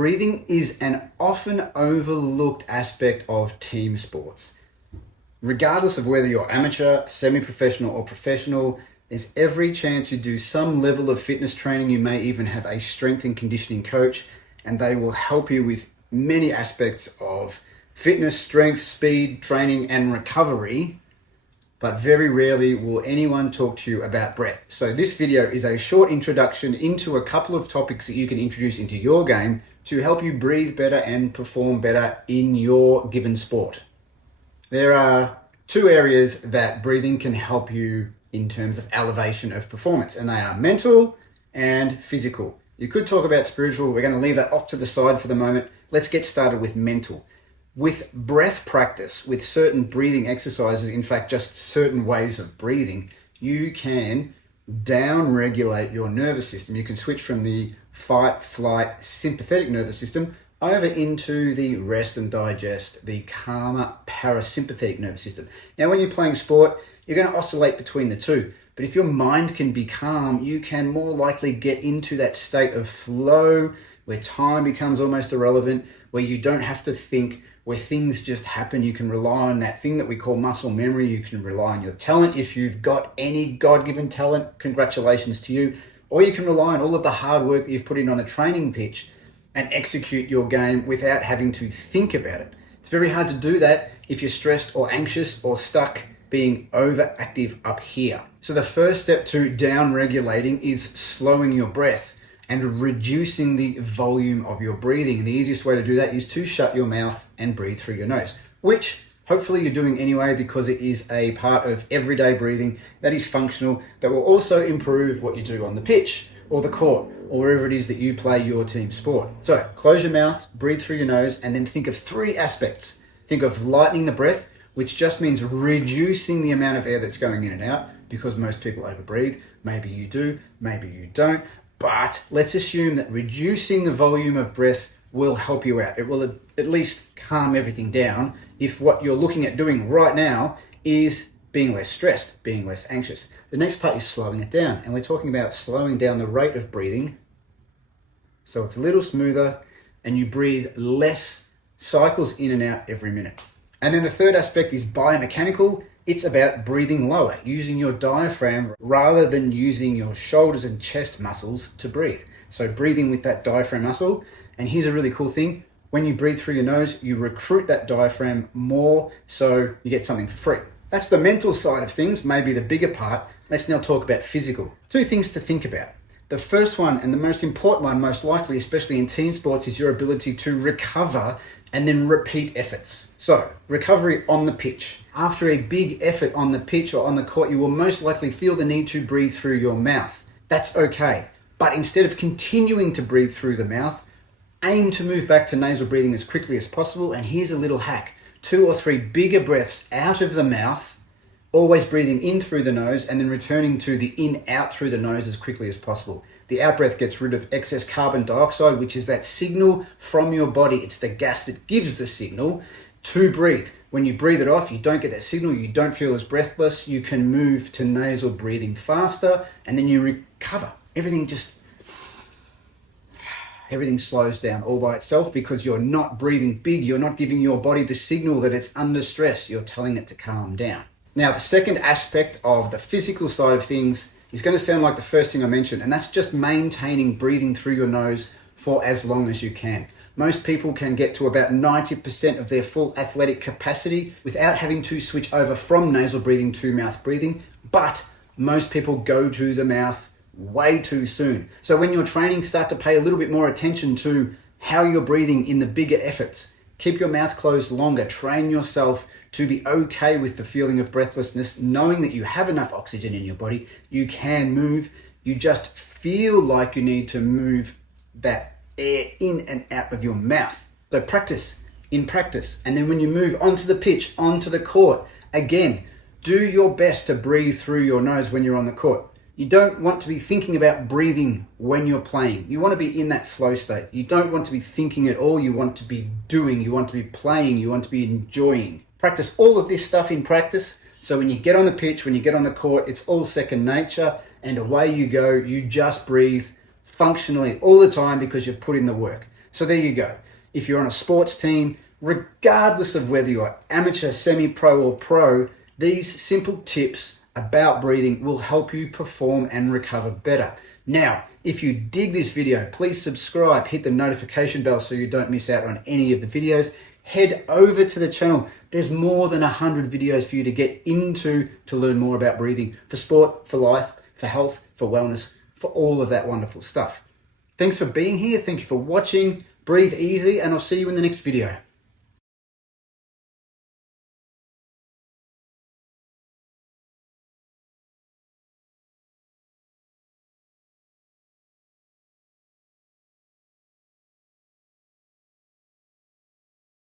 Breathing is an often overlooked aspect of team sports. Regardless of whether you're amateur, semi-professional or professional, there's every chance you do some level of fitness training. You may even have a strength and conditioning coach, and they will help you with many aspects of fitness, strength, speed, training, and recovery. But very rarely will anyone talk to you about breath. So this video is a short introduction into a couple of topics that you can introduce into your game to help you breathe better and perform better in your given sport. There are two areas that breathing can help you in terms of elevation of performance, and they are mental and physical. You could talk about spiritual. We're going to leave that off to the side for the moment. Let's get started with mental. With breath practice, with certain breathing exercises, in fact, just certain ways of breathing, you can down-regulate your nervous system. You can switch from the fight, flight, sympathetic nervous system over into the rest and digest, the calmer parasympathetic nervous system. Now, when you're playing sport, you're going to oscillate between the two. But if your mind can be calm, you can more likely get into that state of flow where time becomes almost irrelevant, where you don't have to think, where things just happen. You can rely on that thing that we call muscle memory. You can rely on your talent. If you've got any God-given talent, congratulations to you. Or you can rely on all of the hard work that you've put in on the training pitch and execute your game without having to think about it. It's very hard to do that if you're stressed or anxious or stuck being overactive up here. So the first step to down-regulating is slowing your breath and reducing the volume of your breathing. And the easiest way to do that is to shut your mouth and breathe through your nose, which hopefully you're doing anyway because it is a part of everyday breathing that is functional, that will also improve what you do on the pitch or the court or wherever it is that you play your team sport. So close your mouth, breathe through your nose, and then think of three aspects. Think of lightening the breath, which just means reducing the amount of air that's going in and out, because most people overbreathe. Maybe you do, maybe you don't. But let's assume that reducing the volume of breath will help you out. It will at least calm everything down if what you're looking at doing right now is being less stressed, being less anxious. The next part is slowing it down. And we're talking about slowing down the rate of breathing so it's a little smoother and you breathe less cycles in and out every minute. And then the third aspect is biomechanical. It's about breathing lower, using your diaphragm rather than using your shoulders and chest muscles to breathe. So breathing with that diaphragm muscle. And here's a really cool thing. When you breathe through your nose, you recruit that diaphragm more, so you get something for free. That's the mental side of things, maybe the bigger part. Let's now talk about physical. Two things to think about. The first one, and the most important one, most likely, especially in team sports, is your ability to recover and then repeat efforts. So, recovery on the pitch. After a big effort on the pitch or on the court, you will most likely feel the need to breathe through your mouth. That's okay. But instead of continuing to breathe through the mouth, aim to move back to nasal breathing as quickly as possible. And here's a little hack. 2 or 3 bigger breaths out of the mouth, always breathing in through the nose and then returning to the in-out through the nose as quickly as possible. The out-breath gets rid of excess carbon dioxide, which is that signal from your body. It's the gas that gives the signal to breathe. When you breathe it off, you don't get that signal. You don't feel as breathless. You can move to nasal breathing faster and then you recover. Everything slows down all by itself because you're not breathing big. You're not giving your body the signal that it's under stress. You're telling it to calm down. Now, the second aspect of the physical side of things is going to sound like the first thing I mentioned, and that's just maintaining breathing through your nose for as long as you can. Most people can get to about 90% of their full athletic capacity without having to switch over from nasal breathing to mouth breathing, but most people go to the mouth way too soon. So when you're training, start to pay a little bit more attention to how you're breathing in the bigger efforts. Keep your mouth closed longer. Train yourself to be okay with the feeling of breathlessness, knowing that you have enough oxygen in your body. You can move. You just feel like you need to move that air in and out of your mouth. So practice in practice. And then when you move onto the pitch, onto the court, again, do your best to breathe through your nose when you're on the court. You don't want to be thinking about breathing when you're playing. You want to be in that flow state. You don't want to be thinking at all. You want to be doing. You want to be playing. You want to be enjoying. Practice all of this stuff in practice. So when you get on the pitch, when you get on the court, it's all second nature and away you go. You just breathe functionally all the time because you've put in the work. So there you go. If you're on a sports team, regardless of whether you're amateur, semi-pro or pro, these simple tips about breathing will help you perform and recover better. Now, if you dig this video, please subscribe, hit the notification bell so you don't miss out on any of the videos. Head over to the channel. There's more than 100 videos for you to get into to learn more about breathing for sport, for life, for health, for wellness, for all of that wonderful stuff. Thanks for being here. Thank you for watching. Breathe easy, and I'll see you in the next video.